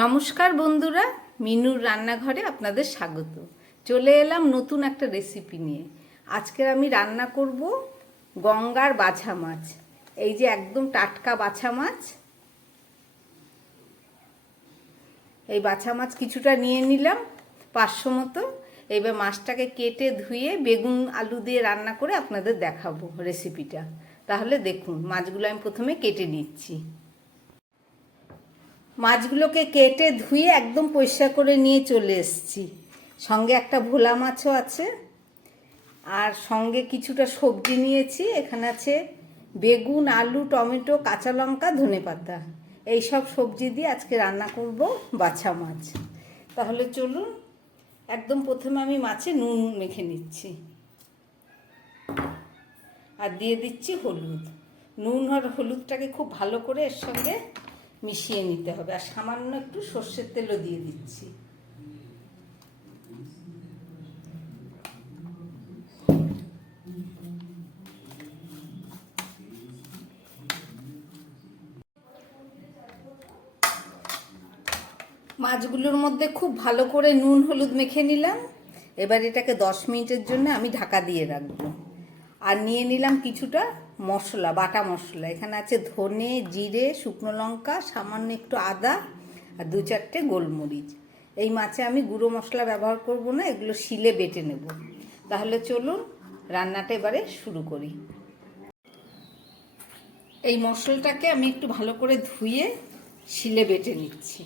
নমস্কার বন্ধুরা, মিনুর রান্নাঘরে আপনাদের স্বাগত। চলে এলাম নতুন একটা রেসিপি নিয়ে। আজকের আমি রান্না করব গঙ্গার বাছা মাছ। এই যে একদম টাটকা বাছা মাছ। এই বাছা মাছ কিছুটা নিয়ে নিলাম পাঁচশো মতো। এইবার মাছটাকে কেটে ধুয়ে বেগুন আলু দিয়ে রান্না করে আপনাদের দেখাবো রেসিপিটা তাহলে দেখুন, মাছগুলো আমি প্রথমে কেটে নিচ্ছি। মাছগুলোকে কেটে ধুয়ে একদম পরিষ্কার করে নিয়ে চলে এসেছি। সঙ্গে একটা ভোলা মাছও আছে। আর সঙ্গে কিছুটা সবজি নিয়েছি। এখানে আছে বেগুন, আলু, টমেটো, কাঁচা লঙ্কা, ধনে পাতা। এই সব সবজি দিয়ে আজকে রান্না করব বাছা মাছ। তাহলে চলুন, একদম প্রথমে আমি মাছে নুন মেখে নিচ্ছি। আর দিয়ে দিচ্ছি হলুদ। নুন আর হলুদটাকে খুব ভালো করে এর সঙ্গে মিশিয়ে নিতে হবে। আর সামান্য একটু সর্ষের তেলও দিয়ে দিচ্ছি। মাছগুলোর মধ্যে খুব ভালো করে নুন, হলুদ মেখে নিলাম। এবার এটাকে দশ মিনিটের জন্য আমি ঢাকা দিয়ে রাখব। আর নিয়ে নিলাম কিছুটা মশলা, বাটা মশলা। এখানে আছে ধনে, জিরে, শুকনো লঙ্কা, সামান্য একটু আদা আর দু চারটে গোলমরিচ। এই মাছে আমি গুঁড়ো মশলা ব্যবহার করব না, এগুলো শিলে বেটে নেব। তাহলে চলুন রান্নাটা এবারে শুরু করি। এই মশলাটাকে আমি একটু ভালো করে ধুয়ে শিলে বেটে নিচ্ছি।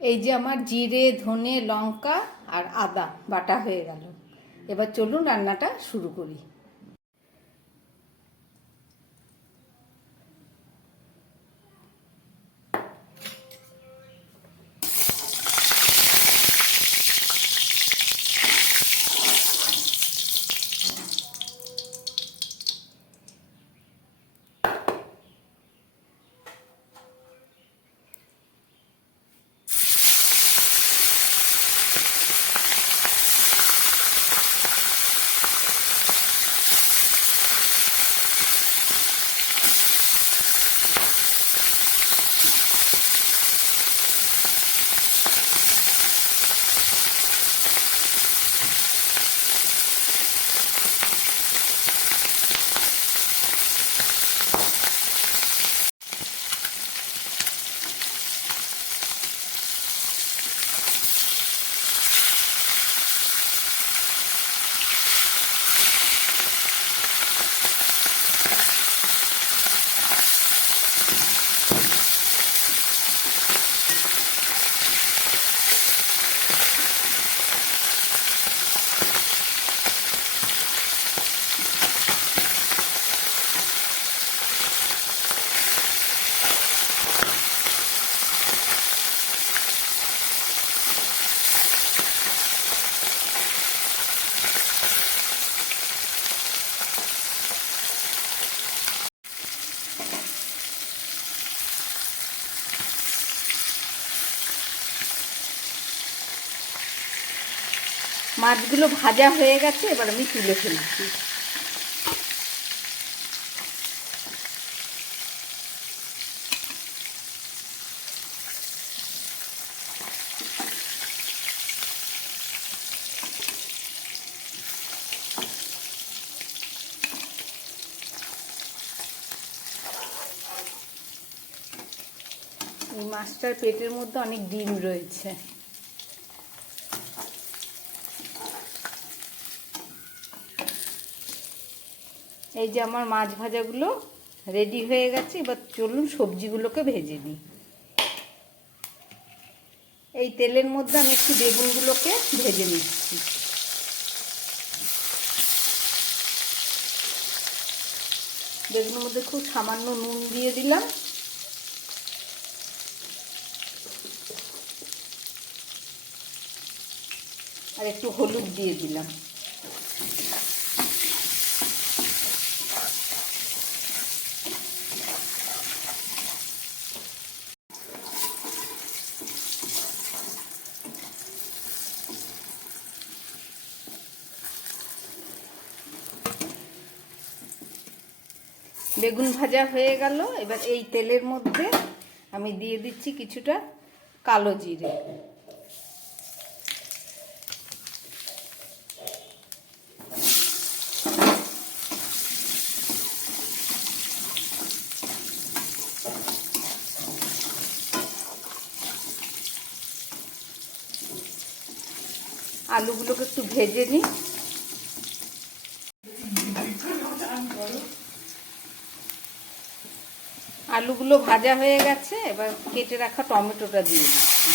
এই যে আমার জিরে, ধনে, লঙ্কা আর আদা বাটা হয়ে গেল। এবার চলুন রান্নাটা শুরু করি। মাছগুলো ভাজা হয়ে গেছে এবার আমি তুলে ফেলছি। মাছটার পেটের মধ্যে অনেক ডিম রয়েছে। এই যে আমার মাছ ভাজাগুলো রেডি হয়ে গেছে, এবার চলুন সবজিগুলোকে ভেজে নিই। এই তেলের মধ্যে আমি একটু বেগুনগুলোকে ভেজে নিচ্ছি। বেগুনের মধ্যে খুব সামান্য নুন দিয়ে দিলাম। আর একটু হলুদ দিয়ে দিলাম। বেগুন ভাজা হয়ে গেল। এবার এই তেলের মধ্যে আমি দিয়ে দিচ্ছি কিছুটা কালো জিরে। আলুগুলোকে একটু ভেজে নিই। আলুগুলো ভাজা হয়ে গেছে, এবার কেটে রাখা টমেটোটা দিয়ে দিচ্ছি।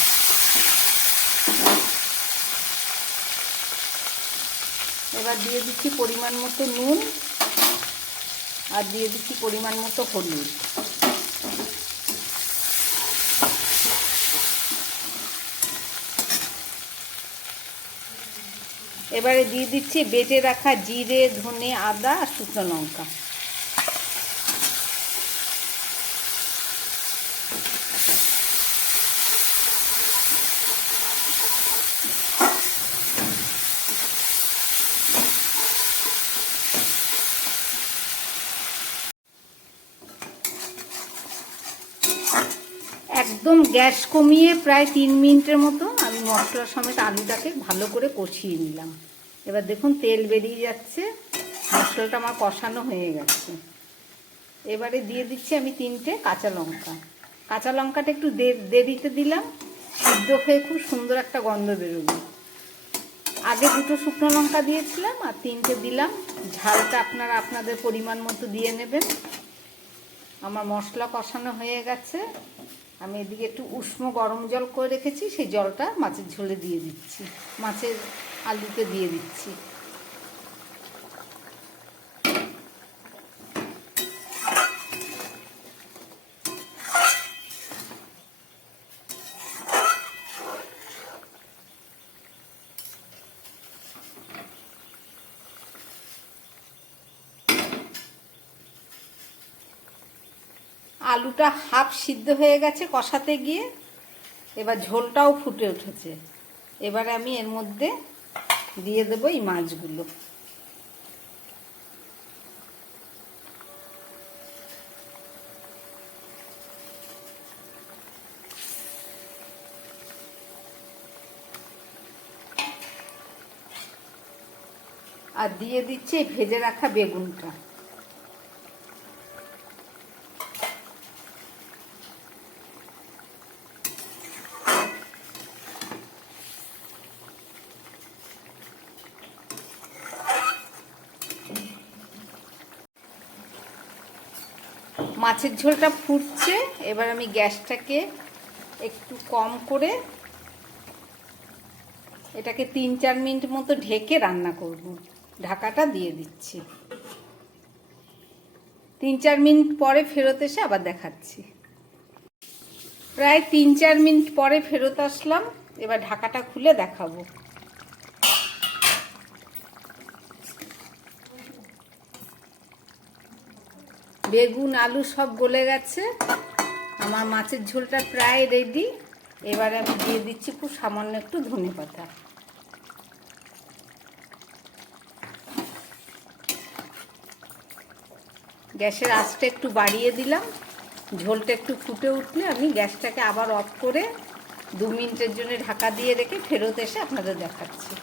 এবার দিয়ে দিচ্ছি পরিমাণ মতো নুন আর দিয়ে দিচ্ছি পরিমাণ মতো হলুদ। এবারে দিয়ে দিচ্ছি বেটে রাখা জিরে, ধনে, আদা আর শুকনো লঙ্কা। একদম গ্যাস কমিয়ে প্রায় তিন মিনিটের মতো আমি মশলা সমেত আলুটাকে ভালো করে কষিয়ে নিলাম। এবার দেখুন তেল বেরিয়ে যাচ্ছে, মশলাটা আমার কষানো হয়ে গেছে। এবারে দিয়ে দিচ্ছি আমি তিনটে কাঁচা লঙ্কা। কাঁচা লঙ্কাটা একটু দেরিতে দিলাম, সিদ্ধ হয়ে খুব সুন্দর একটা গন্ধ বেরোবে আগে দুটো শুকনো লঙ্কা দিয়েছিলাম আর তিনটে দিলাম। ঝালটা আপনারা আপনাদের পরিমাণ মতো দিয়ে নেবেন। আমার মশলা কষানো হয়ে গেছে। আমি এদিকে একটু উষ্ণ গরম জল করে রেখেছি, সেই জলটা মাছের ঝোলে দিয়ে দিচ্ছি। মাছের আলুতে দিয়ে দিচ্ছি। আলুটা হাফ সিদ্ধ হয়ে গেছে কষাতে গিয়ে। এবার ঝোলটাও ফুটে উঠেছে। এবারে আমি এর মধ্যে দিয়ে দেবো এই মাছগুলো। আর দিয়ে দিচ্ছে ভেজে রাখা বেগুনটা। মাছের ঝোলটা ফুটছে, এবার আমি গ্যাসটাকে একটু কম করে এটাকে তিন চার মিনিট মতো ঢেকে রান্না করব। ঢাকাটা দিয়ে দিচ্ছি। তিন চার মিনিট পরে ফেরত এসে আবার দেখাচ্ছি। প্রায় তিন চার মিনিট পরে ফেরত আসলাম, এবার ঢাকাটা খুলে দেখাবো। বেগুন, আলু সব গলে গেছে। আমার মাছের ঝোলটা প্রায় রেডি এবারে আমি দিয়ে দিচ্ছি খুব সামান্য একটু ধনে পাতা। গ্যাসের আঁচটা একটু বাড়িয়ে দিলাম। ঝোলটা একটু ফুটে উঠলে আমি গ্যাসটাকে আবার অফ করে দু মিনিটের জন্য ঢাকা দিয়ে রেখে ফেরত এসে আপনাদের দেখাচ্ছি।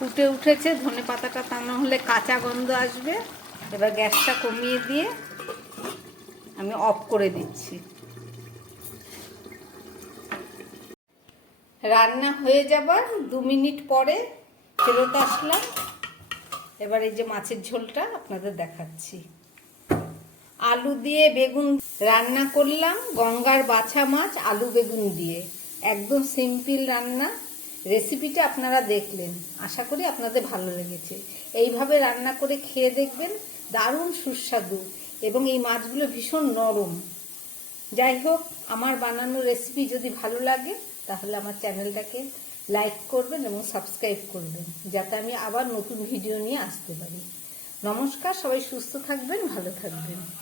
ফুটে উঠেছে, ধনে পাতাটা তা না হলে কাঁচা গন্ধ আসবে। এবার গ্যাসটা কমিয়ে দিয়ে আমি অফ করে দিচ্ছি। রান্না হয়ে যাবার দু মিনিট পরে ফেরত আসলাম। এবার এই যে মাছের ঝোলটা আপনাদের দেখাচ্ছি। আলু দিয়ে বেগুন রান্না করলাম, গঙ্গার বাছা মাছ, আলু বেগুন দিয়ে। একদম সিম্পল রান্না। রেসিপিটা আপনারা দেখলেন। আশা করি আপনাদের ভালো লেগেছে। এইভাবে রান্না করে খেয়ে দেখবেন দারুণ সুস্বাদু এবং এই মাছগুলো ভীষণ নরম। যাই হোক, আমার বানানো রেসিপি যদি ভালো লাগে, তাহলে আমার চ্যানেলটাকে লাইক করবেন এবং সাবস্ক্রাইব করবেন, যাতে আমি আবার নতুন ভিডিও নিয়ে আসতে পারি। নমস্কার, সবাই সুস্থ থাকবেন, ভালো থাকবেন।